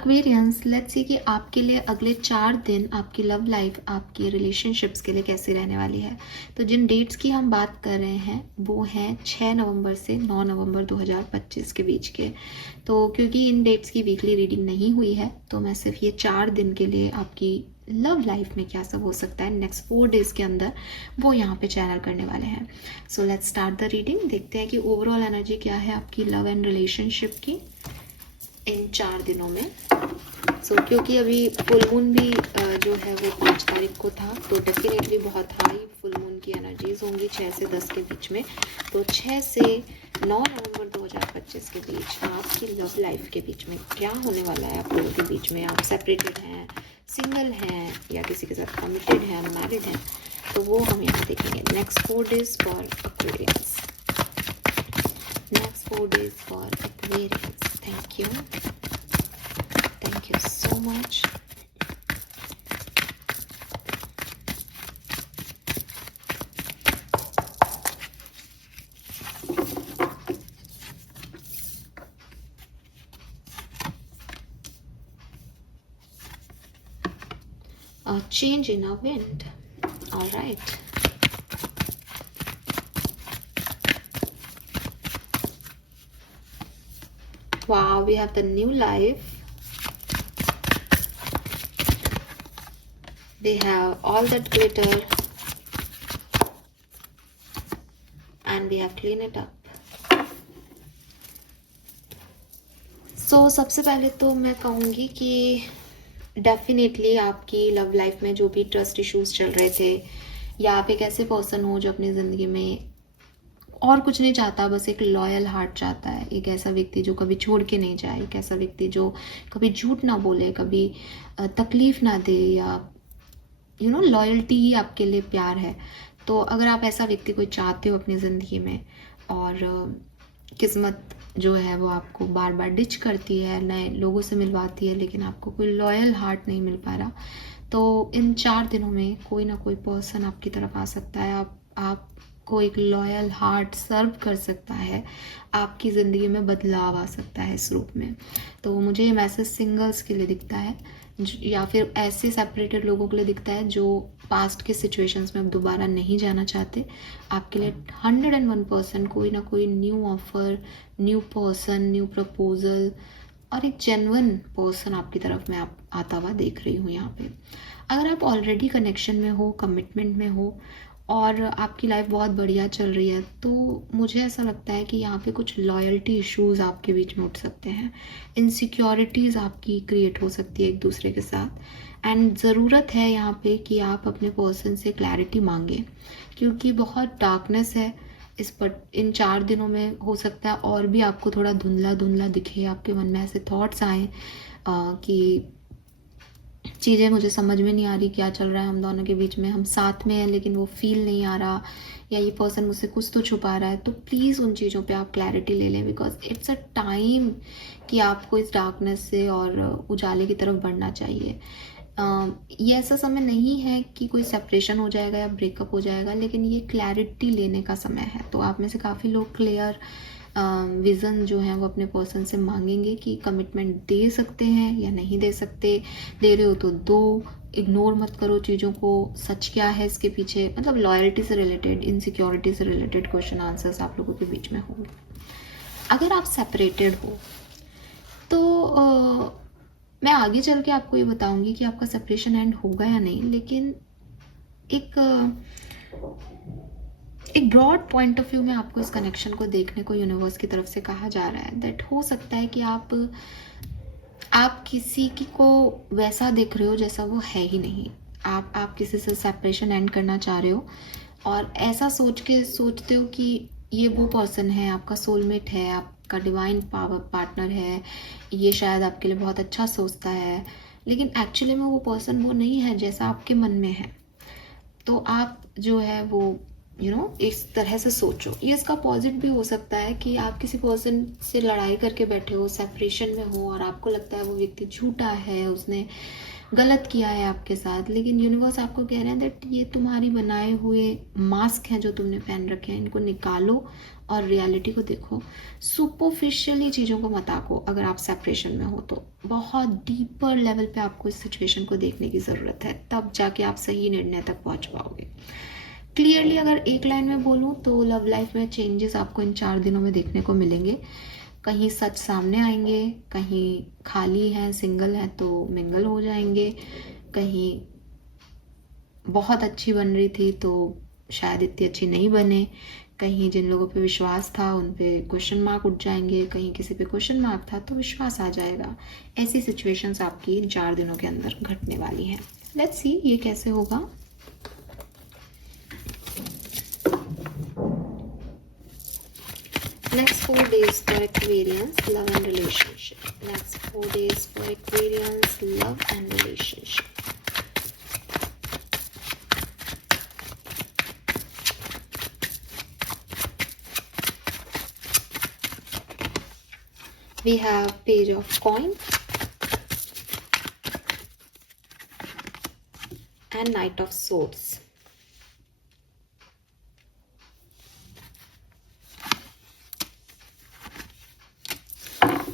Aquarians, let's see कि आपके लिए अगले 4 दिन आपकी लव लाइफ, आपकी रिलेशनशिप्स के लिए कैसी रहने वाली है। तो जिन डेट्स की हम बात कर रहे हैं वो हैं 6 नवंबर से 9 नवंबर 2025 के बीच के। तो क्योंकि इन डेट्स की वीकली रीडिंग नहीं हुई है तो मैं सिर्फ ये 4 दिन के लिए आपकी लव लाइफ में क्या सब हो सकता है नेक्स्ट 4 डेज़ के अंदर वो यहाँ पे चैनल करने वाले हैं। So let's start the reading. देखते हैं कि ओवरऑल एनर्जी क्या है आपकी लव एंड रिलेशनशिप की इन 4 दिनों में। क्योंकि अभी फुल मून भी जो है वो 5 तारीख को था, तो डेफिनेटली बहुत हाई फुल मून की एनर्जीज होंगी 6 से 10 के बीच में। तो 6 से 9 नवंबर 2025 के बीच आपकी लव लाइफ के बीच में क्या होने वाला है आप लोगों के बीच में। आप सेपरेटेड हैं, सिंगल हैं या किसी के साथ कमिटेड हैं, मैरिड हैं, तो वो हम यहाँ देखेंगे। Next 4 days for Aquarians, next 4 days for Aquarians. Thank you so much. A change in a wind. All right. Wow, we have the new life. They have all that glitter and we have clean it up. So सबसे पहले तो मैं कहूँगी कि definitely आपकी love life में जो भी ट्रस्ट इश्यूज चल रहे थे, या आप एक ऐसे पर्सन हो जो अपनी ज़िंदगी में और कुछ नहीं चाहता, बस एक लॉयल हार्ट चाहता है, एक ऐसा व्यक्ति जो कभी छोड़ के नहीं जाए, एक ऐसा व्यक्ति जो कभी झूठ ना बोले, कभी तकलीफ ना दे, या लॉयल्टी ही आपके लिए प्यार है। तो अगर आप ऐसा व्यक्ति कोई चाहते हो अपनी ज़िंदगी में और किस्मत जो है वो आपको बार बार डिच करती है, नए लोगों से मिलवाती है, लेकिन आपको कोई लॉयल हार्ट नहीं मिल पा रहा, तो इन 4 दिनों में कोई ना कोई पर्सन आपकी तरफ आ सकता है। आपको एक लॉयल हार्ट सर्व कर सकता है, आपकी ज़िंदगी में बदलाव आ सकता है इस रूप में। तो मुझे ये मैसेज सिंगल्स के लिए दिखता है, या फिर ऐसे सेपरेटेड लोगों के लिए दिखता है जो पास्ट के सिचुएशंस में अब दोबारा नहीं जाना चाहते। आपके लिए 101% कोई ना कोई new offer, new person, new proposal और एक जेन्युइन पर्सन आपकी तरफ मैं आता हुआ देख रही हूँ यहाँ पे। अगर आप ऑलरेडी कनेक्शन में हो, कमिटमेंट में हो और आपकी लाइफ बहुत बढ़िया चल रही है, तो मुझे ऐसा लगता है कि यहाँ पे कुछ लॉयल्टी इश्यूज आपके बीच में उठ सकते हैं, इनसिक्योरिटीज़ आपकी क्रिएट हो सकती है एक दूसरे के साथ। एंड ज़रूरत है यहाँ पे कि आप अपने पर्सन से क्लैरिटी मांगें, क्योंकि बहुत डार्कनेस है इन 4 दिनों में। हो सकता है और भी आपको थोड़ा धुंधला धुंधला दिखे, आपके मन में ऐसे थॉट्स आए कि चीज़ें मुझे समझ में नहीं आ रही, क्या चल रहा है हम दोनों के बीच में, हम साथ में हैं लेकिन वो फील नहीं आ रहा, या ये पर्सन मुझसे कुछ तो छुपा रहा है। तो प्लीज़ उन चीज़ों पे आप क्लैरिटी ले लें, बिकॉज इट्स अ टाइम कि आपको इस डार्कनेस से और उजाले की तरफ बढ़ना चाहिए। ये ऐसा समय नहीं है कि कोई सेपरेशन हो जाएगा या ब्रेकअप हो जाएगा, लेकिन ये क्लैरिटी लेने का समय है। तो आप में से काफ़ी लोग क्लियर विज़न जो है वो अपने पर्सन से मांगेंगे कि कमिटमेंट दे सकते हैं या नहीं दे सकते, दे रहे हो तो दो, इग्नोर मत करो चीज़ों को, सच क्या है इसके पीछे। मतलब लॉयल्टी से रिलेटेड, इनसिक्योरिटी से रिलेटेड क्वेश्चन आंसर्स आप लोगों के बीच में होंगे। अगर आप सेपरेटेड हो तो मैं आगे चल के आपको ये बताऊंगी कि आपका सेपरेशन एंड होगा या नहीं, लेकिन एक ब्रॉड पॉइंट ऑफ व्यू में आपको इस कनेक्शन को देखने को यूनिवर्स की तरफ से कहा जा रहा है दैट हो सकता है कि आप किसी की को वैसा देख रहे हो जैसा वो है ही नहीं। आप किसी से सेपरेशन एंड करना चाह रहे हो और ऐसा सोचते हो कि ये वो पर्सन है, आपका सोलमेट है, आपका डिवाइन पावर पार्टनर है, ये शायद आपके लिए बहुत अच्छा सोचता है, लेकिन एक्चुअली में वो पर्सन वो नहीं है जैसा आपके मन में है। तो आप जो है वो इस तरह से सोचो। ये इसका अपोजिट भी हो सकता है कि आप किसी पर्सन से लड़ाई करके बैठे हो, सेपरेशन में हो, और आपको लगता है वो व्यक्ति झूठा है, उसने गलत किया है आपके साथ, लेकिन यूनिवर्स आपको कह रहे हैं दैट ये तुम्हारी बनाए हुए मास्क हैं जो तुमने पहन रखे हैं, इनको निकालो और रियलिटी को देखो। सुपरफिशियली चीज़ों को मत आको। अगर आप सेपरेशन में हो तो बहुत डीपर लेवल पे आपको इस सिचुएशन को देखने की ज़रूरत है, तब जाके आप सही निर्णय तक पहुंच पाओगे। क्लियरली अगर एक लाइन में बोलूँ तो लव लाइफ में चेंजेस आपको इन 4 दिनों में देखने को मिलेंगे। कहीं सच सामने आएंगे, कहीं खाली हैं, सिंगल हैं तो मिंगल हो जाएंगे, कहीं बहुत अच्छी बन रही थी तो शायद इतनी अच्छी नहीं बने, कहीं जिन लोगों पे विश्वास था उन पे क्वेश्चन मार्क उठ जाएंगे, कहीं किसी पे क्वेश्चन मार्क था तो विश्वास आ जाएगा। ऐसी सिचुएशंस आपकी इन 4 दिनों के अंदर घटने वाली हैं। लेट्स सी ये कैसे होगा। Next 4 days for Aquarians, love and relationship. Next 4 days for Aquarians, love and relationship. We have Page of Coin and Knight of Swords.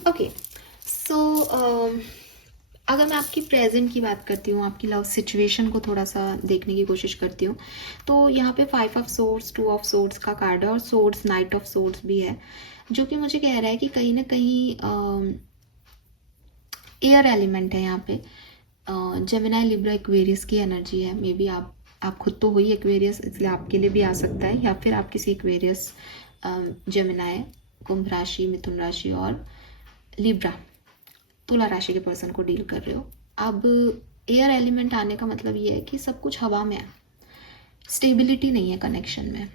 Okay so अगर मैं आपकी प्रेजेंट की बात करती हूँ, आपकी लव सिचुएशन को थोड़ा सा देखने की कोशिश करती हूँ, तो यहाँ पे 5 ऑफ सोर्ड्स, 2 ऑफ सोर्ड्स का कार्ड है और सोर्ड्स, नाइट ऑफ सोर्ड्स भी है, जो कि मुझे कह रहा है कि कहीं ना कहीं एयर एलिमेंट है यहाँ पे। जेमिनी, लिब्रा, एक्वेरियस की एनर्जी है। मे बी आप खुद तो हुई एक्वेरियस, इसलिए आपके लिए भी आ सकता है, या फिर आप किसी एक्वेरियस, जेमिनी, कुंभ राशि, मिथुन राशि और लिब्रा, तुला राशि के पर्सन को डील कर रहे हो। अब एयर एलिमेंट आने का मतलब ये है कि सब कुछ हवा में है, स्टेबिलिटी नहीं है कनेक्शन में।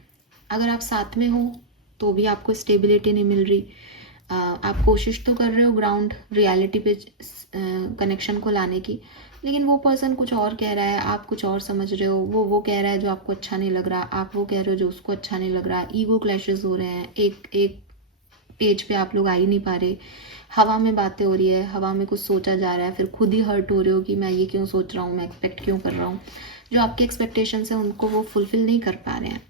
अगर आप साथ में हो तो भी आपको स्टेबिलिटी नहीं मिल रही। आप कोशिश तो कर रहे हो ग्राउंड रियलिटी पे कनेक्शन को लाने की, लेकिन वो पर्सन कुछ और कह रहा है, आप कुछ और समझ रहे हो। वो कह रहा है जो आपको अच्छा नहीं लग रहा, आप वो कह रहे हो जो उसको अच्छा नहीं लग रहा। ईगो क्लैशेस हो रहे हैं, एक पेज पे आप लोग आ ही नहीं पा रहे। हवा में बातें हो रही है, हवा में कुछ सोचा जा रहा है, फिर खुद ही हर्ट हो रहे हो कि मैं ये क्यों सोच रहा हूँ, मैं एक्सपेक्ट क्यों कर रहा हूँ। जो आपके एक्सपेक्टेशंस हैं उनको वो फुलफिल नहीं कर पा रहे हैं,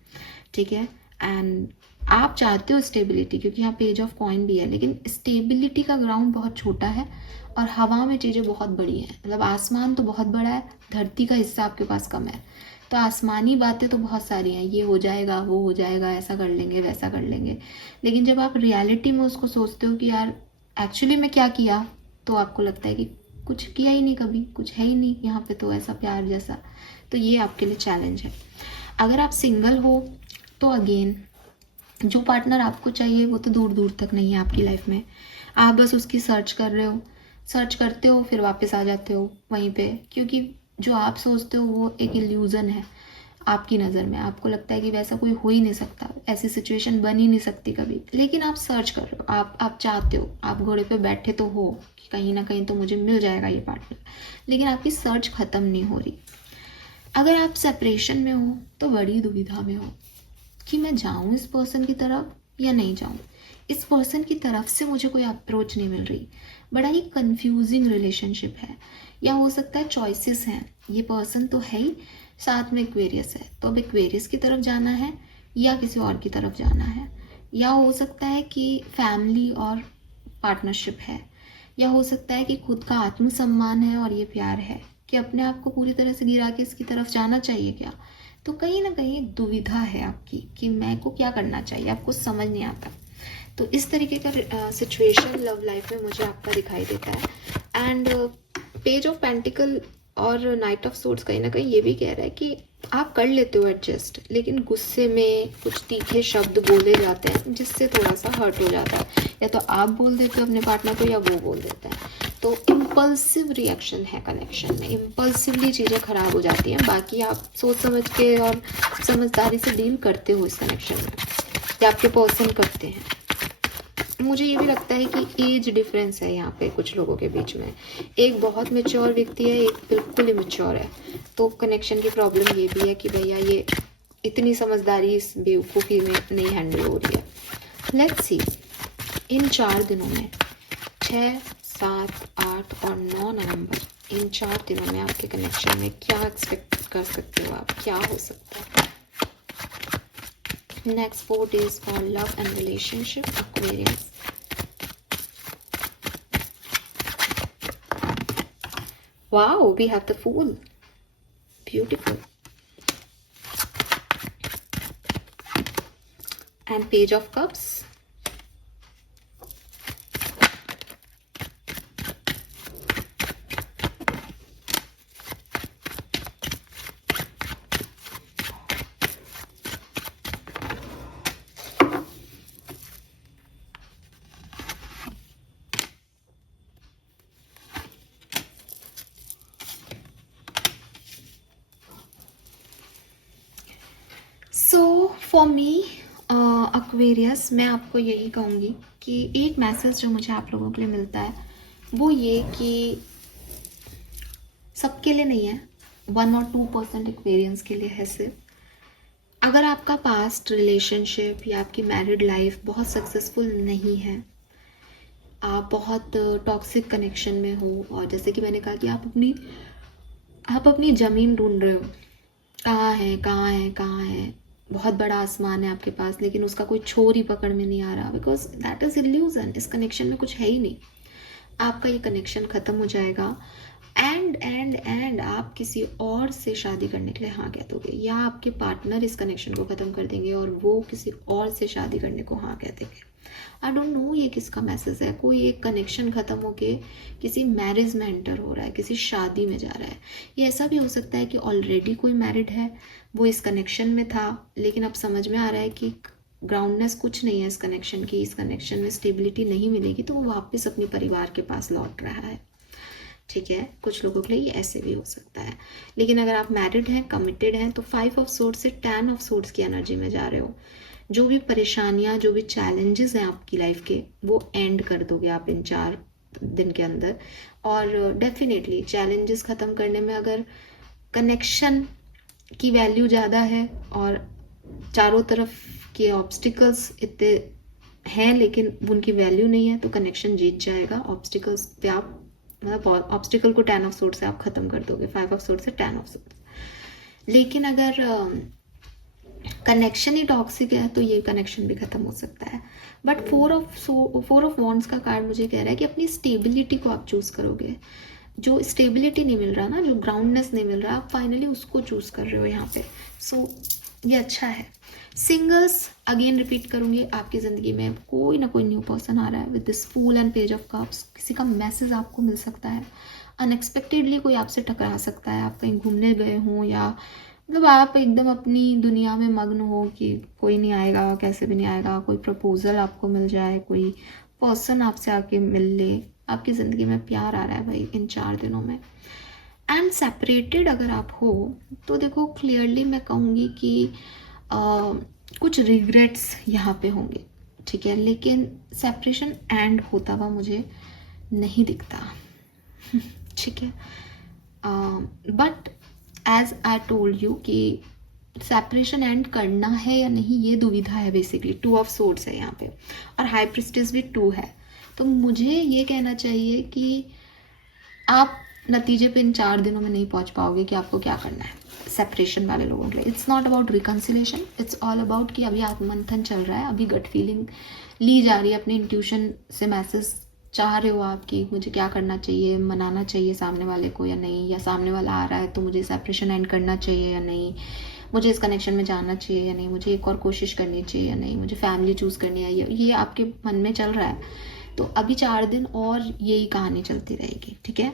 ठीक है। एंड आप चाहते हो स्टेबिलिटी, क्योंकि यहाँ पेज ऑफ कॉइन भी है, लेकिन स्टेबिलिटी का ग्राउंड बहुत छोटा है और हवा में चीज़ें बहुत बड़ी हैं। मतलब आसमान तो बहुत बड़ा है, धरती का हिस्सा आपके पास कम है। तो आसमानी बातें तो बहुत सारी हैं, ये हो जाएगा, वो हो जाएगा, ऐसा कर लेंगे, वैसा कर लेंगे। लेकिन जब आप रियलिटी में उसको सोचते हो कि यार एक्चुअली में क्या किया, तो आपको लगता है कि कुछ किया ही नहीं, कभी कुछ है ही नहीं यहाँ पे तो ऐसा प्यार जैसा। तो ये आपके लिए चैलेंज है। अगर आप सिंगल हो तो अगेन जो पार्टनर आपको चाहिए वो तो दूर दूर तक नहीं है आपकी लाइफ में। आप बस उसकी सर्च कर रहे हो, सर्च करते हो, फिर वापस आ जाते हो वहीं पे, क्योंकि जो आप सोचते हो वो एक इल्यूज़न है आपकी नज़र में। आपको लगता है कि वैसा कोई हो ही नहीं सकता, ऐसी सिचुएशन बन ही नहीं सकती कभी। लेकिन आप सर्च कर रहे हो, आप चाहते हो, आप घोड़े पे बैठे तो हो कि कहीं ना कहीं तो मुझे मिल जाएगा ये पार्टनर, लेकिन आपकी सर्च ख़त्म नहीं हो रही। अगर आप सेपरेशन में हो तो बड़ी दुविधा में हो कि मैं जाऊँ इस पर्सन की तरफ या नहीं जाऊँ। इस पर्सन की तरफ से मुझे कोई अप्रोच नहीं मिल रही। बड़ा ही कंफ्यूजिंग रिलेशनशिप है, या हो सकता है चॉइसेस हैं। ये पर्सन तो है ही, साथ में एक्वेरियस है, तो अब एक्वेरियस की तरफ जाना है या किसी और की तरफ जाना है। या हो सकता है कि फैमिली और पार्टनरशिप है, या हो सकता है कि खुद का आत्मसम्मान है और ये प्यार है कि अपने आप को पूरी तरह से गिरा के इसकी तरफ जाना चाहिए क्या। तो कहीं ना कहीं एक दुविधा है आपकी कि मैं को क्या करना चाहिए, आपको समझ नहीं आता। तो इस तरीके का सिचुएशन लव लाइफ में मुझे आपका दिखाई देता है। एंड पेज ऑफ पेंटिकल और नाइट ऑफ सोर्ड्स कहीं ना कहीं ये भी कह रहा है कि आप कर लेते हो एडजस्ट, लेकिन गुस्से में कुछ तीखे शब्द बोले जाते हैं जिससे थोड़ा सा हर्ट हो जाता है। या तो आप बोल देते हो अपने पार्टनर को या वो बोल देता है। तो इम्पल्सिव रिएक्शन है कनेक्शन में, इम्पल्सिवली चीज़ें खराब हो जाती हैं। बाकी आप सोच समझ के और समझदारी से डील करते हो इस कनेक्शन में, या आपके पर्सन करते हैं। मुझे ये भी लगता है कि एज डिफरेंस है यहाँ पे कुछ लोगों के बीच में। एक बहुत मैच्योर व्यक्ति है, एक बिल्कुल इमेच्योर है। तो कनेक्शन की प्रॉब्लम ये भी है कि भैया ये इतनी समझदारी इस बेवकूफ़ी में नहीं हैंडल हो रही है। लेट्स सी इन 4 दिनों में 6, 7, 8 और 9 नवंबर, इन 4 दिनों में आपके कनेक्शन में क्या एक्सपेक्ट कर सकते हो आप, क्या हो सकता है। Next 4 days for love and relationship Aquarius. Wow, we have the Fool. Beautiful. And Page of Cups. So for me Aquarius, मैं आपको यही कहूँगी कि एक मैसेज जो मुझे आप लोगों के लिए मिलता है वो ये कि सबके लिए नहीं है, 1 और 2% एक्वेरियंस के लिए है सिर्फ। अगर आपका पास्ट रिलेशनशिप या आपकी मैरिड लाइफ बहुत सक्सेसफुल नहीं है, आप बहुत टॉक्सिक कनेक्शन में हो, और जैसे कि मैंने कहा कि आप अपनी ज़मीन ढूंढ रहे हो, कहाँ है कहाँ है कहाँ है, बहुत बड़ा आसमान है आपके पास लेकिन उसका कोई छोर ही पकड़ में नहीं आ रहा, बिकॉज दैट इज़ इल्यूजन। इस कनेक्शन में कुछ है ही नहीं। आपका ये कनेक्शन ख़त्म हो जाएगा एंड आप किसी और से शादी करने के लिए हाँ कह दोगे, या आपके पार्टनर इस कनेक्शन को ख़त्म कर देंगे और वो किसी और से शादी करने को हाँ कह देंगे। आई डोंट नो ये किसका मैसेज है। कोई एक कनेक्शन ख़त्म होके किसी मैरिज में एंटर हो रहा है, किसी शादी में जा रहा है। ये ऐसा भी हो सकता है कि ऑलरेडी कोई मैरिड है, वो इस कनेक्शन में था लेकिन अब समझ में आ रहा है कि ग्राउंडनेस कुछ नहीं है इस कनेक्शन की, इस कनेक्शन में स्टेबिलिटी नहीं मिलेगी, तो वो वापस अपने परिवार के पास लौट रहा है। ठीक है, कुछ लोगों के लिए ये ऐसे भी हो सकता है। लेकिन अगर आप मैरिड हैं, कमिटेड हैं, तो 5 ऑफ सोर्ड्स से 10 ऑफ सोर्ड्स की एनर्जी में जा रहे हो। जो भी परेशानियां, जो भी चैलेंजेस हैं आपकी लाइफ के, वो एंड कर दोगे आप इन 4 दिन के अंदर। और डेफिनेटली चैलेंजेस ख़त्म करने में अगर कनेक्शन की वैल्यू ज़्यादा है और चारों तरफ के ऑब्स्टिकल्स इतने हैं लेकिन उनकी वैल्यू नहीं है, तो कनेक्शन जीत जाएगा। ऑब्स्टिकल्स पे आप मतलब ऑब्स्टिकल को 10 ऑफ सोर्ड से आप ख़त्म कर दोगे, 5 ऑफ सोर्ड से 10 ऑफ सोर्ड। लेकिन अगर कनेक्शन ही टॉक्सिक है तो ये कनेक्शन भी ख़त्म हो सकता है। बट 4 ऑफ वॉन्ड्स का कार्ड मुझे कह रहा है कि अपनी स्टेबिलिटी को आप चूज़ करोगे। जो स्टेबिलिटी नहीं मिल रहा ना, जो ग्राउंडनेस नहीं मिल रहा, आप फाइनली उसको चूज़ कर रहे हो यहाँ पे। सो ये अच्छा है। सिंगल्स, अगेन रिपीट करूँगी, आपकी ज़िंदगी में कोई ना कोई न्यू पर्सन आ रहा है with this fool and page of cups. किसी का मैसेज आपको मिल सकता है, अनएक्सपेक्टेडली कोई आपसे टकरा सकता है। आप कहीं घूमने गए हों या मतलब आप एकदम अपनी दुनिया में मग्न हो कि कोई नहीं आएगा, कैसे भी नहीं आएगा, कोई प्रपोजल आपको मिल जाए, कोई पर्सन आपसे आके मिल ले, आपकी ज़िंदगी में प्यार आ रहा है भाई इन 4 दिनों में। एंड सेपरेटेड अगर आप हो तो देखो क्लियरली मैं कहूँगी कि कुछ रिग्रेट्स यहाँ पे होंगे, ठीक है, लेकिन सेपरेशन एंड होता हुआ मुझे नहीं दिखता। ठीक है, but as I told you कि सेपरेशन एंड करना है या नहीं ये दुविधा है बेसिकली। 2 ऑफ सोर्ड्स है यहाँ पे और हाई प्रिस्टेस भी 2 है। तो मुझे ये कहना चाहिए कि आप नतीजे पे इन 4 दिनों में नहीं पहुंच पाओगे कि आपको क्या करना है सेपरेशन वाले लोगों के लिए। It's not about reconciliation, it's all about कि अभी आत्ममंथन चल रहा है, अभी गट फीलिंग ली जा रही है, अपने इंट्यूशन से मैसेज चाह रहे हो आप कि मुझे क्या करना चाहिए, मनाना चाहिए सामने वाले को या नहीं, या सामने वाला आ रहा है तो मुझे सेपरेशन एंड करना चाहिए या नहीं, मुझे इस कनेक्शन में जाना चाहिए या नहीं, मुझे एक और कोशिश करनी चाहिए या नहीं, मुझे फैमिली चूज़ करनी है, ये आपके मन में चल रहा है। तो अभी 4 दिन और यही कहानी चलती रहेगी, ठीक है।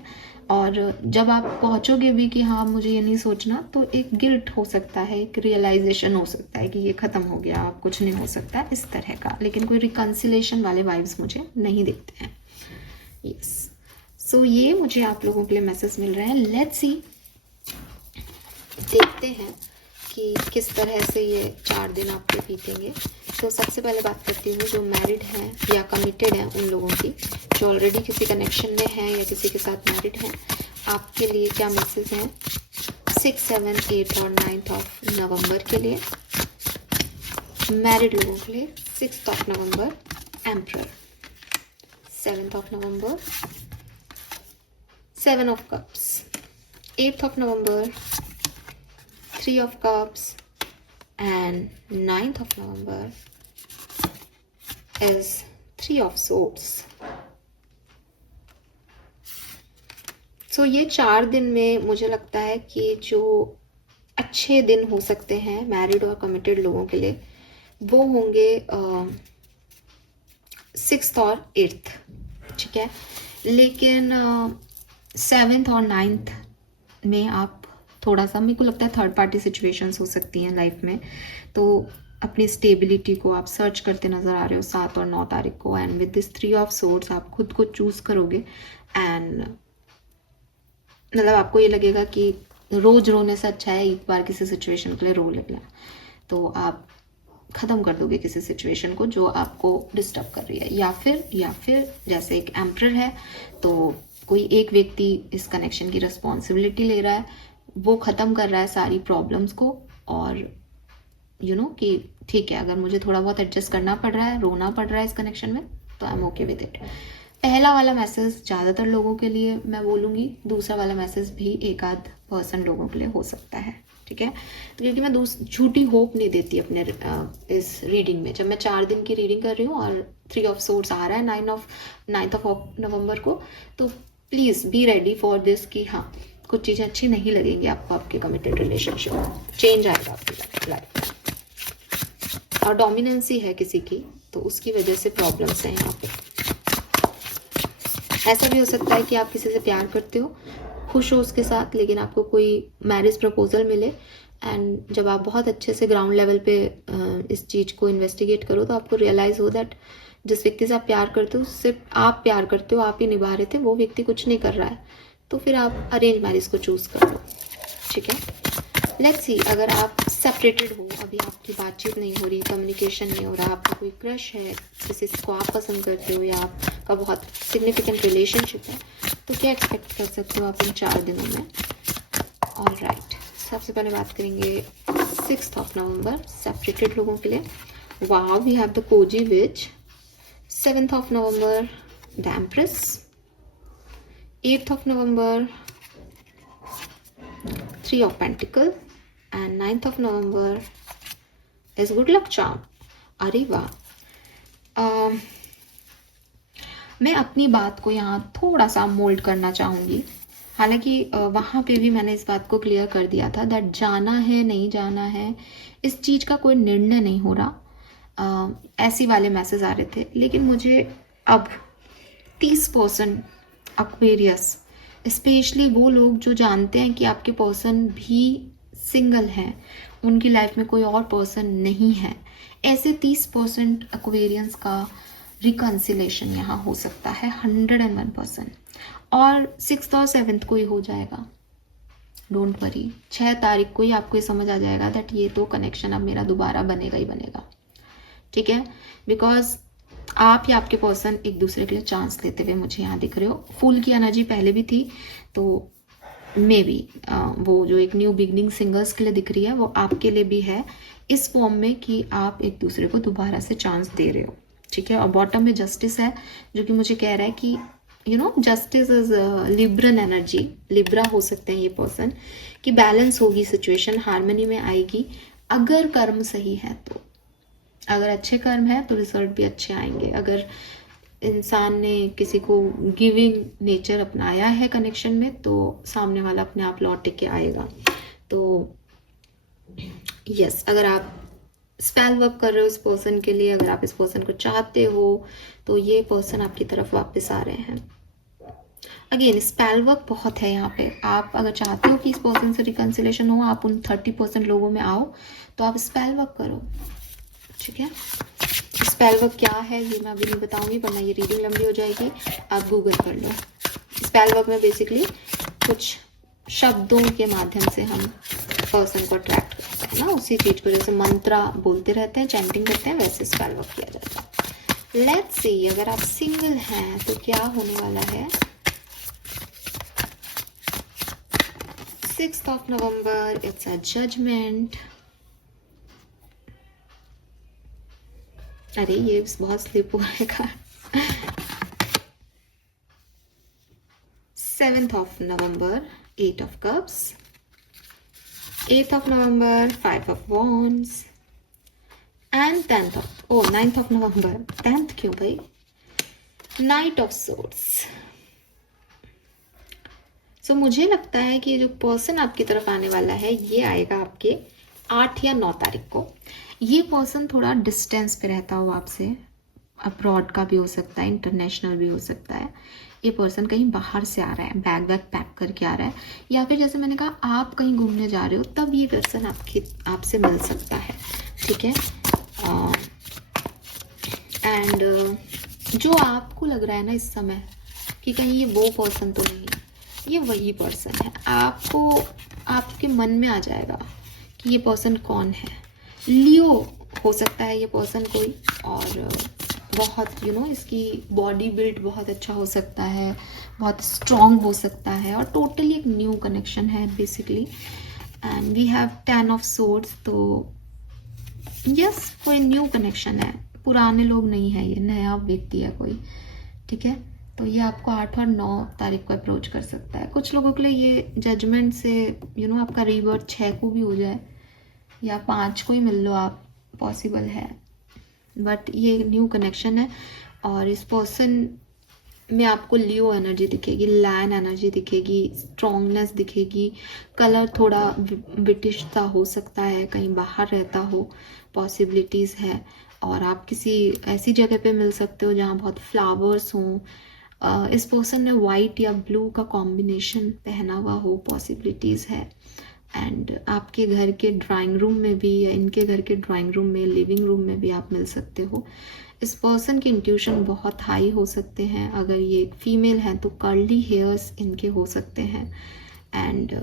और जब आप पहुंचोगे भी कि हाँ मुझे ये नहीं सोचना, तो एक गिल्ट हो सकता है, एक रियलाइजेशन हो सकता है कि ये ख़त्म हो गया, अब कुछ नहीं हो सकता इस तरह का। लेकिन कोई रिकन्सिलेशन वाले वाइब्स मुझे नहीं दिखते हैं। यस, सो ये मुझे आप लोगों के लिए मैसेज मिल रहे हैं। लेट्स सी, देखते हैं कि किस तरह से ये 4 दिन आपके बीतेंगे। तो सबसे पहले बात करती हूँ जो मैरिड हैं या कमिटेड हैं उन लोगों की, जो ऑलरेडी किसी कनेक्शन में हैं या किसी के साथ मैरिड हैं, आपके लिए क्या मैसेज हैं। 6, 7, 8 और 9 ऑफ नवंबर के लिए। मैरिड लोगों के लिए 6 of November emperor, 7 of November 7 of cups, 8 of November 3 of cups and 9th of November is 3 of swords. So ये 4 दिन में मुझे लगता है कि जो अच्छे दिन हो सकते हैं मैरिड और कमिटेड लोगों के लिए वो होंगे 6th और 8th, ठीक है। लेकिन 7th और 9th में आप थोड़ा सा, मेरे को लगता है थर्ड पार्टी सिचुएशंस हो सकती हैं लाइफ में, तो अपनी स्टेबिलिटी को आप सर्च करते नज़र आ रहे हो 7 और 9 तारीख को। And with this 3 of swords आप खुद को चूज़ करोगे एंड मतलब आपको ये लगेगा कि रोज रोने से अच्छा है एक बार किसी सिचुएशन के लिए रो लेना, तो आप ख़त्म कर दोगे किसी सिचुएशन को जो आपको डिस्टर्ब कर रही है। या फिर जैसे एक एम्परर है तो कोई एक व्यक्ति इस कनेक्शन की रिस्पॉन्सिबिलिटी ले रहा है, वो ख़त्म कर रहा है सारी प्रॉब्लम्स को, और कि ठीक है, अगर मुझे थोड़ा बहुत एडजस्ट करना पड़ रहा है, रोना पड़ रहा है इस कनेक्शन में, तो I am okay with it. पहला वाला मैसेज ज़्यादातर लोगों के लिए मैं बोलूँगी, दूसरा वाला मैसेज भी एक आध % लोगों के लिए हो सकता है, ठीक है। क्योंकि मैं झूठी होप नहीं देती अपने इस रीडिंग में। जब मैं 4 दिन की रीडिंग कर रही हूँ और 3 ऑफ सोर्ड्स आ रहा है 9th ऑफ नवंबर को, तो please be ready for this कि हाँ, कुछ चीज़ें अच्छी नहीं लगेंगी आपको आपके कमिटेड रिलेशनशिप में, चेंज आएगा आपकी लाइफ में। और डोमिनेंसी है किसी की, तो उसकी वजह से प्रॉब्लम्स हैं यहाँ पे। ऐसा भी हो सकता है कि आप किसी से प्यार करते हो, खुश हो उसके साथ, लेकिन आपको कोई मैरिज प्रपोजल मिले एंड जब आप बहुत अच्छे से ग्राउंड लेवल पे इस चीज़ को इन्वेस्टिगेट करो तो आपको रियलाइज़ हो दैट जिस व्यक्ति से आप प्यार करते हो उससे आप प्यार करते हो, आप ही निभा रहे थे, वो व्यक्ति कुछ नहीं कर रहा है, तो फिर आप अरेंज मैरिज को चूज़ कर लो, ठीक है। लेट्स सी, अगर आप सेपरेटेड हो, अभी आपकी बातचीत नहीं हो रही, कम्युनिकेशन नहीं हो रहा, आपका कोई क्रश है, किसी को आप पसंद करते हो या आपका बहुत सिग्निफिकेंट रिलेशनशिप है, तो क्या एक्सपेक्ट कर सकते हो आप इन 4 दिनों में। ऑलराइट, सबसे पहले बात करेंगे 6th ऑफ नवंबर सेपरेटेड लोगों के लिए। Wow, we have the cozy witch. 7th of November the empress, 8th of November 3 of Pentacle and 9th of November is good luck charm. अरे वाह, मैं अपनी बात को यहाँ थोड़ा सा मोल्ड करना चाहूँगी। हालांकि वहाँ पे भी मैंने इस बात को क्लियर कर दिया था दैट जाना है नहीं जाना है इस चीज़ का कोई निर्णय नहीं हो रहा, ऐसी वाले मैसेज आ रहे थे। लेकिन मुझे अब 30% एक्वेरियस, स्पेशली वो लोग जो जानते हैं कि आपके पर्सन भी सिंगल हैं, उनकी लाइफ में कोई और पर्सन नहीं है, ऐसे 30% एक्वेरियंस का रिकन्सिलेशन यहाँ हो सकता है 101%। और 6th और 7th को ही हो जाएगा, डोंट वरी। 6 तारीख को ही आपको ये समझ आ जाएगा दैट ये तो कनेक्शन अब मेरा दोबारा बनेगा ही बनेगा, ठीक है। बिकॉज आप या आपके पर्सन एक दूसरे के लिए चांस लेते हुए मुझे यहाँ दिख रहे हो। फूल की एनर्जी पहले भी थी, तो मे बी वो जो एक न्यू बिगनिंग सिंगर्स के लिए दिख रही है वो आपके लिए भी है, इस फॉर्म में कि आप एक दूसरे को दोबारा से चांस दे रहे हो, ठीक है। और बॉटम में जस्टिस है जो कि मुझे कह रहा है कि justice is Libran energy, Libra हो सकते हैं ये पर्सन, कि बैलेंस होगी सिचुएशन, हार्मनी में आएगी अगर कर्म सही है तो। अगर अच्छे कर्म है तो रिजल्ट भी अच्छे आएंगे। अगर इंसान ने किसी को गिविंग नेचर अपनाया है कनेक्शन में, तो सामने वाला अपने आप लौट के आएगा। तो यस, अगर आप स्पेल वर्क कर रहे हो इस पर्सन के लिए, अगर आप इस पर्सन को चाहते हो, तो ये पर्सन आपकी तरफ वापस आ रहे हैं। अगेन स्पेल वर्क बहुत है यहाँ पे। आप अगर चाहते हो कि इस पर्सन से रिकन्सिलेशन हो, आप उन 30% लोगों में आओ, तो आप स्पेल वर्क करो, ठीक है। स्पेल वर्क क्या है ये मैं अभी नहीं बताऊंगी, वरना ये रीडिंग लंबी हो जाएगी, आप गूगल कर लो। स्पेल वर्क में बेसिकली कुछ शब्दों के माध्यम से हम पर्सन को अट्रैक्ट करते हैं ना, उसी चीज को, जैसे मंत्रा बोलते रहते हैं, चैंटिंग करते हैं, वैसे स्पेल वर्क किया जाता है। लेट्स सी, अगर आप सिंगल हैं तो क्या होने वाला है 6th of November, it's a judgment. अरे ये बहुत स्लिप हो रहेगा. 7th of November, 8 of Cups. 8th of November, 5 of Wands. And 9th of November. 10th क्यों भाई? Knight of Swords. So मुझे लगता है कि जो पर्सन आपकी तरफ आने वाला है ये आएगा आपके 8 या 9 तारीख को. ये पर्सन थोड़ा डिस्टेंस पे रहता हो आपसे, अब्रॉड का भी हो सकता है, इंटरनेशनल भी हो सकता है. ये पर्सन कहीं बाहर से आ रहा है, बैग वैग पैक करके आ रहा है, या फिर जैसे मैंने कहा आप कहीं घूमने जा रहे हो तब ये पर्सन आपसे मिल सकता है. ठीक है. एंड जो आपको लग रहा है ना इस समय कि कहीं ये वो पर्सन तो नहीं, ये वही पर्सन है. आपको आपके मन में आ जाएगा कि ये पर्सन कौन है. लियो हो सकता है ये पर्सन कोई, और बहुत इसकी बॉडी बिल्ड बहुत अच्छा हो सकता है, बहुत स्ट्रॉन्ग हो सकता है, और टोटली एक न्यू कनेक्शन है basically. And we have 10 of swords. तो यस, कोई न्यू कनेक्शन है, पुराने लोग नहीं है, ये नया व्यक्ति है कोई. ठीक है. तो ये आपको 8 और 9 तारीख को अप्रोच कर सकता है. कुछ लोगों के लिए ये जजमेंट से आपका रीबर्थ 6 को भी हो जाए या 5 को ही मिल लो आप, पॉसिबल है. बट ये न्यू कनेक्शन है, और इस पर्सन में आपको लियो एनर्जी दिखेगी, लैन एनर्जी दिखेगी, स्ट्रॉन्गनेस दिखेगी. कलर थोड़ा ब्रिटिश सा हो सकता है, कहीं बाहर रहता हो, पॉसिबिलिटीज़ है. और आप किसी ऐसी जगह पे मिल सकते हो जहाँ बहुत फ्लावर्स हों. इस पर्सन ने वाइट या ब्लू का कॉम्बिनेशन पहना हुआ हो, पॉसिबिलिटीज़ है. एंड आपके घर के ड्राइंग रूम में भी, या इनके घर के ड्राइंग रूम में, लिविंग रूम में भी आप मिल सकते हो. इस पर्सन के इंट्यूशन बहुत हाई हो सकते हैं. अगर ये एक फीमेल है तो कर्ली हेयर्स इनके हो सकते हैं, एंड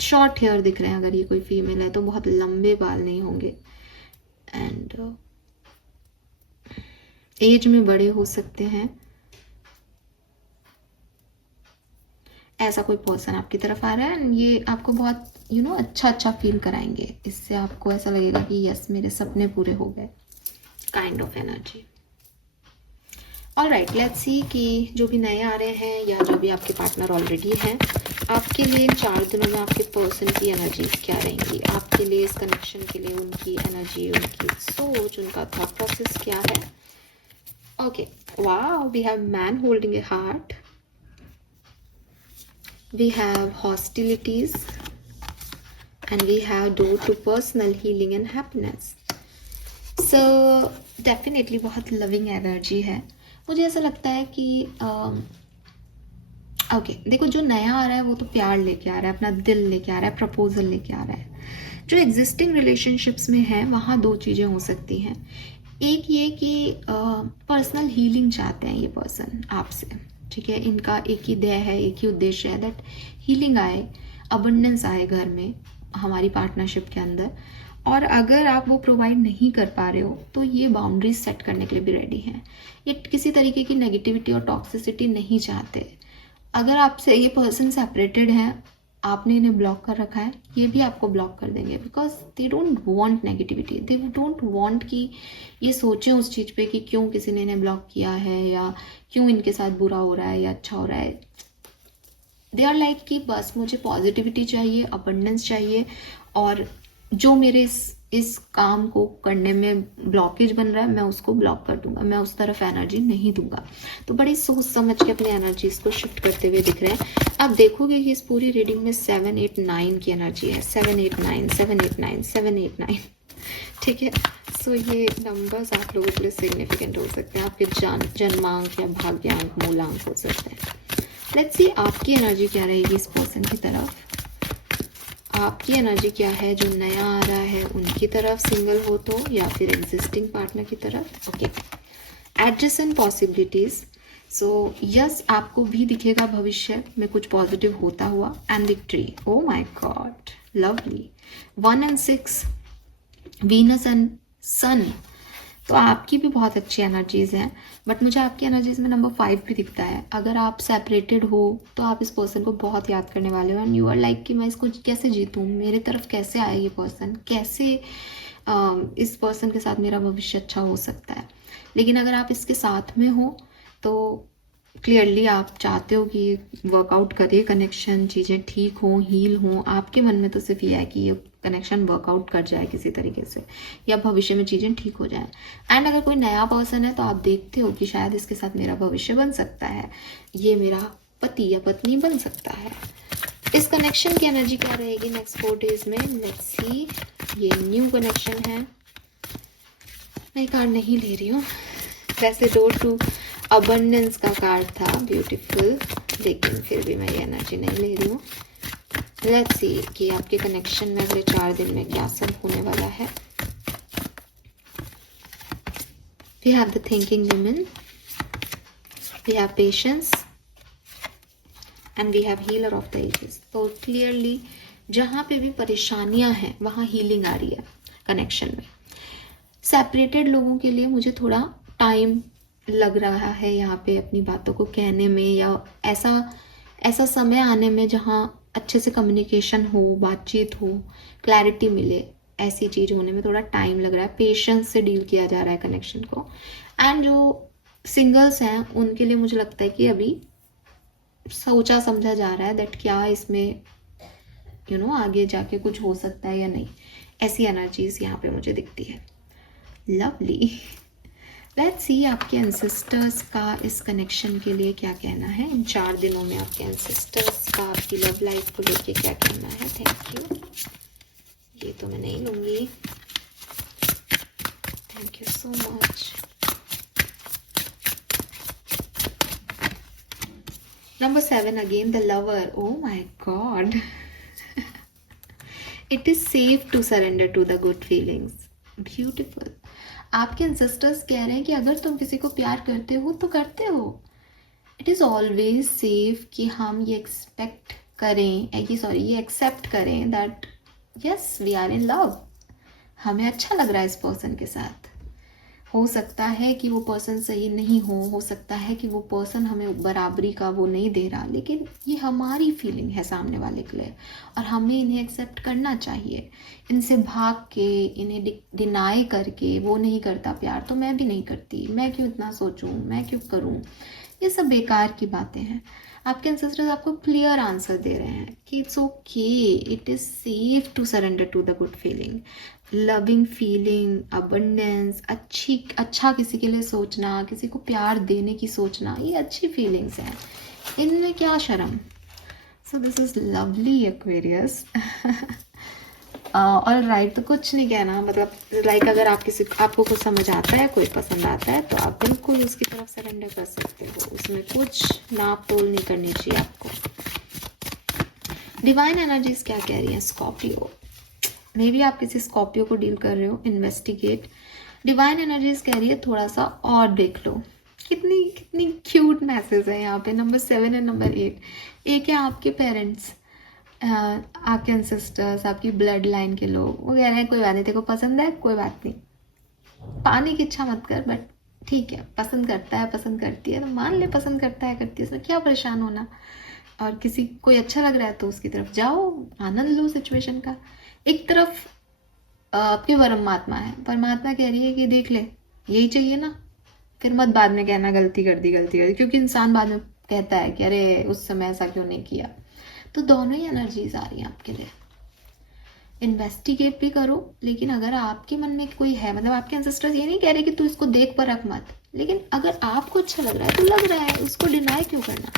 शॉर्ट हेयर दिख रहे हैं. अगर ये कोई फीमेल है तो बहुत लंबे बाल नहीं होंगे, एंड एज में बड़े हो सकते हैं. ऐसा कोई पर्सन आपकी तरफ आ रहा है, एंड ये आपको बहुत अच्छा फील कराएंगे. इससे आपको ऐसा लगेगा कि यस, मेरे सपने पूरे हो गए, kind of energy. Alright, let's see कि जो भी नए आ रहे हैं या जो भी आपके पार्टनर ऑलरेडी हैं, आपके लिए इन 4 दिनों में आपके पर्सन की एनर्जी क्या रहेंगी. आपके लिए इस कनेक्शन के लिए उनकी एनर्जी, उनकी सोच, उनका थॉट प्रोसेस क्या है. Okay, wow, we have man holding a heart. We have hostilities, and we have door to personal healing and happiness. So definitely बहुत loving energy है. मुझे ऐसा लगता है कि ओके, देखो, जो नया आ रहा है वो तो प्यार लेके आ रहा है, अपना दिल लेके आ रहा है, प्रपोजल लेके आ रहा है. जो एग्जिस्टिंग रिलेशनशिप्स में है वहाँ 2 चीज़ें हो सकती हैं. एक ये कि पर्सनल हीलिंग चाहते हैं ये पर्सन आपसे. ठीक है. इनका एक ही ध्येय है, एक ही उद्देश्य है, दैट हीलिंग आए, अबंडेंस आए घर में, हमारी पार्टनरशिप के अंदर. और अगर आप वो प्रोवाइड नहीं कर पा रहे हो तो ये बाउंड्रीज सेट करने के लिए भी रेडी हैं. ये किसी तरीके की नेगेटिविटी और टॉक्सिसिटी नहीं चाहते. अगर आपसे ये पर्सन सेपरेटेड है, आपने इन्हें ब्लॉक कर रखा है, ये भी आपको ब्लॉक कर देंगे, because they don't want negativity. They don't want कि ये सोचें उस चीज़ पे कि क्यों किसी ने इन्हें ब्लॉक किया है, या क्यों इनके साथ बुरा हो रहा है या अच्छा हो रहा है. दे आर लाइक कि बस मुझे पॉजिटिविटी चाहिए, अबंडेंस चाहिए, और जो मेरे इस काम को करने में ब्लॉकेज बन रहा है मैं उसको ब्लॉक कर दूंगा, मैं उस तरफ एनर्जी नहीं दूंगा. तो बड़ी सोच समझ के अपने एनर्जीज को शिफ्ट करते हुए दिख रहे हैं. आप देखोगे कि इस पूरी रीडिंग में 7, 8, 9 की एनर्जी है. 7, 8, 9, 7, 8, 9, 7, 8, 9. ठीक है. सो ये नंबर्स आप लोगों के लिए सिग्निफिकेंट हो सकते हैं. आपके जन्मांक या भाग्यांक, मूलांक हो सकते हैं. लेट्स सी आपकी एनर्जी क्या रहेगी इस पर्सन की तरफ. आपकी एनर्जी क्या है जो नया आ रहा है उनकी तरफ, सिंगल हो तो, या फिर एग्जिस्टिंग पार्टनर की तरफ. Okay, adjacent possibilities. So yes, आपको भी दिखेगा भविष्य में कुछ पॉजिटिव होता हुआ. And victory, oh my god, lovely. 1 and 6, Venus and sun. तो आपकी भी बहुत अच्छी एनर्जीज़ हैं, बट मुझे आपकी एनर्जीज़ में नंबर 5 भी दिखता है। अगर आप सेपरेटेड हो तो आप इस पर्सन को बहुत याद करने वाले हो, एंड यू आर लाइक कि मैं इसको कैसे जीतूँ, मेरे तरफ कैसे आए ये पर्सन, कैसे इस पर्सन के साथ मेरा भविष्य अच्छा हो सकता है। लेकिन अगर आप इसके साथ में हो तो क्लियरली आप चाहते हो कि वर्कआउट करे कनेक्शन, चीज़ें ठीक हों, हील हों। आपके मन में तो सिर्फ ये है कि ये कनेक्शन वर्कआउट कर जाए किसी तरीके से, या भविष्य में चीज़ें ठीक हो जाएं। एंड अगर कोई नया पर्सन है तो आप देखते हो कि शायद इसके साथ मेरा भविष्य बन सकता है, ये मेरा पति या पत्नी बन सकता है। इस कनेक्शन की एनर्जी क्या रहेगी नेक्स्ट 4 डेज में, लेट्स सी। ये न्यू कनेक्शन है, मैं कार्ड नहीं ले रही हूँ, वैसे डोर टू अबंडेंस का कार्ड था, ब्यूटीफुल, लेकिन फिर भी मैं ये एनर्जी नहीं ले रही हूँ। लेट्स सी कि आपके कनेक्शन में अगले 4 दिन में क्या सब होने वाला है। We have the thinking woman, we have patience and we have healer of the ages. तो क्लियरली जहाँ पे भी परेशानियां हैं वहाँ हीलिंग आ रही है कनेक्शन में। सेपरेटेड लोगों के लिए मुझे थोड़ा टाइम लग रहा है यहाँ पे अपनी बातों को कहने में, या ऐसा समय आने में जहाँ अच्छे से कम्युनिकेशन हो, बातचीत हो, क्लैरिटी मिले, ऐसी चीज़ होने में थोड़ा टाइम लग रहा है। पेशेंस से डील किया जा रहा है कनेक्शन को। एंड जो सिंगल्स हैं उनके लिए मुझे लगता है कि अभी सोचा समझा जा रहा है दैट क्या इसमें आगे जाके कुछ हो सकता है या नहीं। ऐसी एनर्जीज यहाँ पे मुझे दिखती है। लवली, लेट्स सी आपके एंसेस्टर्स का इस कनेक्शन के लिए क्या कहना है। इन 4 दिनों में आपके एंसेस्टर्स का आपकी लव लाइफ को लेके क्या कहना है। Thank you. ये तो मैं नहीं लूँगी, thank you so much. Number 7 again, the lover. Oh my God. It is safe to surrender to the good feelings. Beautiful. आपके ancestors कह रहे हैं कि अगर तुम किसी को प्यार करते हो तो करते हो। It is always safe कि हम ये एक्सपेक्ट करें, ये एक्सेप्ट करें that yes we are in love. हमें अच्छा लग रहा है इस पर्सन के साथ। हो सकता है कि वो पर्सन सही नहीं हो सकता है कि वो पर्सन हमें बराबरी का वो नहीं दे रहा, लेकिन ये हमारी फीलिंग है सामने वाले के लिए और हमें इन्हें एक्सेप्ट करना चाहिए। इनसे भाग के, इन्हें डिनाई करके वो नहीं करता प्यार तो मैं भी नहीं करती, मैं क्यों इतना सोचूं, मैं क्यों करूं, ये सब बेकार की बातें हैं। आपके एंसेस्टर्स आपको क्लियर आंसर दे रहे हैं कि it's okay, it is safe to surrender to the good feeling, loving feeling, abundance, अच्छा किसी के लिए सोचना, किसी को प्यार देने की सोचना, ये अच्छी फीलिंग्स हैं, इनमें क्या शर्म। So this is lovely Aquarius. और राइट, तो कुछ नहीं कहना, मतलब लाइक अगर आपको कुछ समझ आता है, कोई पसंद आता है तो आप बिल्कुल उसकी तरफ सरेंडर कर सकते हो, उसमें कुछ नाप तोल नहीं करनी चाहिए आपको। डिवाइन एनर्जीज क्या कह रही है। स्कॉर्पियो, मे बी आप किसी स्कॉर्पियो को डील कर रहे हो। इन्वेस्टिगेट। डिवाइन एनर्जीज कह रही है थोड़ा सा और देख लो। कितनी क्यूट मैसेज है यहाँ पे। नंबर 7 और नंबर 8। एक है आपके पेरेंट्स, आपके एंसेस्टर्स, आपकी ब्लड लाइन के लोग, वो कह रहे हैं कोई बात नहीं, तेरे को पसंद है कोई बात नहीं, पाने की इच्छा मत कर, बट ठीक है, पसंद करता है पसंद करती है तो मान ले, पसंद करता है करती है, इसमें क्या परेशान होना। और कोई अच्छा लग रहा है तो उसकी तरफ जाओ, आनंद लो सिचुएशन का। एक तरफ आपके परमात्मा है, परमात्मा कह रही है कि देख ले, यही चाहिए ना, फिर मत बाद में कहना गलती कर दी, क्योंकि इंसान बाद में कहता है कि अरे उस समय ऐसा क्यों नहीं किया। तो दोनों ही एनर्जीज आ रही हैं आपके लिए। इन्वेस्टिगेट भी करो, लेकिन अगर आपके मन में कोई है, मतलब आपके एंसेस्टर्स ये नहीं कह रहे कि तू इसको देख पर रख मत, लेकिन अगर आपको अच्छा लग रहा है तो लग रहा है, उसको डिनाई क्यों करना।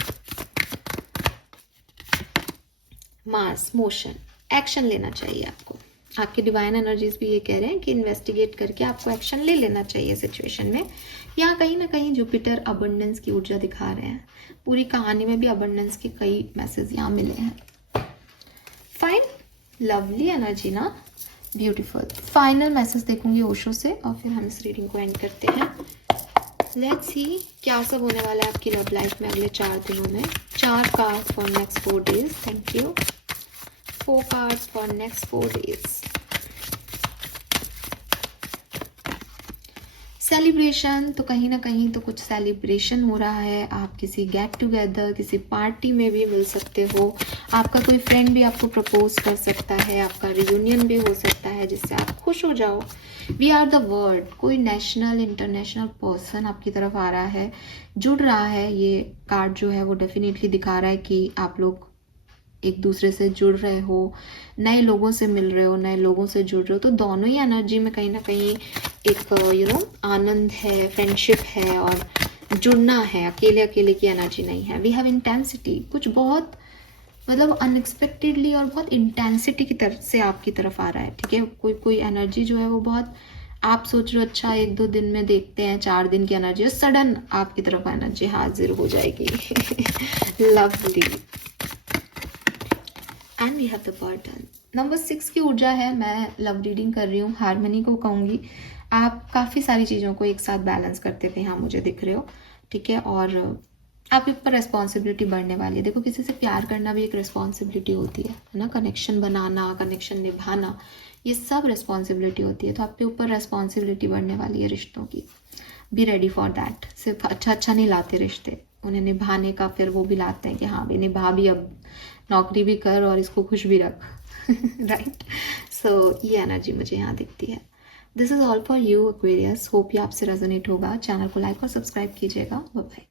मास मोशन, एक्शन लेना चाहिए आपको। आपके डिवाइन एनर्जीज भी ये कह रहे हैं कि इन्वेस्टिगेट करके आपको एक्शन ले लेना चाहिए सिचुएशन में। यहाँ कहीं ना कहीं जुपिटर अबंडेंस की ऊर्जा दिखा रहे हैं। पूरी कहानी में भी अबंडेंस के कई मैसेज यहाँ मिले हैं। फाइन, लवली एनर्जी ना, ब्यूटीफुल। फाइनल मैसेज देखूंगी ओशो से और फिर हम इस रीडिंग को एंड करते हैं। लेट्स सी क्या सब होने वाला है आपकी लव लाइफ में अगले 4 दिनों में। 4 card for next 4 days. Thank you. 4 cards for next 4 days. Celebration, तो कहीं ना कहीं तो कुछ सेलिब्रेशन हो रहा है, आप किसी गेट टुगेदर, किसी पार्टी में भी मिल सकते हो, आपका कोई फ्रेंड भी आपको प्रपोज कर सकता है, आपका रियूनियन भी हो सकता है जिससे आप खुश हो जाओ। वी आर द वर्ल्ड, कोई नेशनल इंटरनेशनल पर्सन आपकी तरफ आ रहा है, जुड़ रहा है। ये कार्ड जो है वो डेफिनेटली दिखा रहा है कि आप लोग एक दूसरे से जुड़ रहे हो, नए लोगों से मिल रहे हो, नए लोगों से जुड़ रहे हो। तो दोनों ही एनर्जी में कहीं ना कहीं एक आनंद है, फ्रेंडशिप है और जुड़ना है। अकेले अकेले की एनर्जी नहीं है। वी हैव इंटेंसिटी, कुछ बहुत मतलब अनएक्सपेक्टेडली और बहुत इंटेंसिटी की तरफ से आपकी तरफ आ रहा है। ठीक है, कोई एनर्जी जो है वो बहुत, आप सोच रहे हो अच्छा 1-2 दिन में देखते हैं, 4 दिन की एनर्जी, सडन आपकी तरफ एनर्जी हाजिर हो जाएगी। Lovely. And we have the burden. Number 6 की ऊर्जा है। मैं लव रीडिंग कर रही हूँ, हारमनी को कहूँगी। आप काफ़ी सारी चीज़ों को एक साथ बैलेंस करते थे, हाँ मुझे दिख रहे हो। ठीक है, और आपके ऊपर रिस्पॉन्सिबिलिटी बढ़ने वाली है। देखो, किसी से प्यार करना भी एक रिस्पॉन्सिबिलिटी होती है ना, कनेक्शन बनाना, कनेक्शन निभाना, ये सब रिस्पॉन्सिबिलिटी होती है। तो आपके ऊपर रिस्पॉन्सिबिलिटी बढ़ने वाली है रिश्तों की। Be ready for that. सिर्फ अच्छा अच्छा नहीं लाते रिश्ते, उन्हें निभाने का फिर वो भी लाते हैं कि हाँ भी निभा भी, अब नौकरी भी कर और इसको खुश भी रख। राइट, सो ये एनर्जी मुझे यहाँ दिखती है। This is all for you Aquarius. Hope ये आपसे रेजोनेट होगा। चैनल को लाइक और सब्सक्राइब कीजिएगा। Bye bye.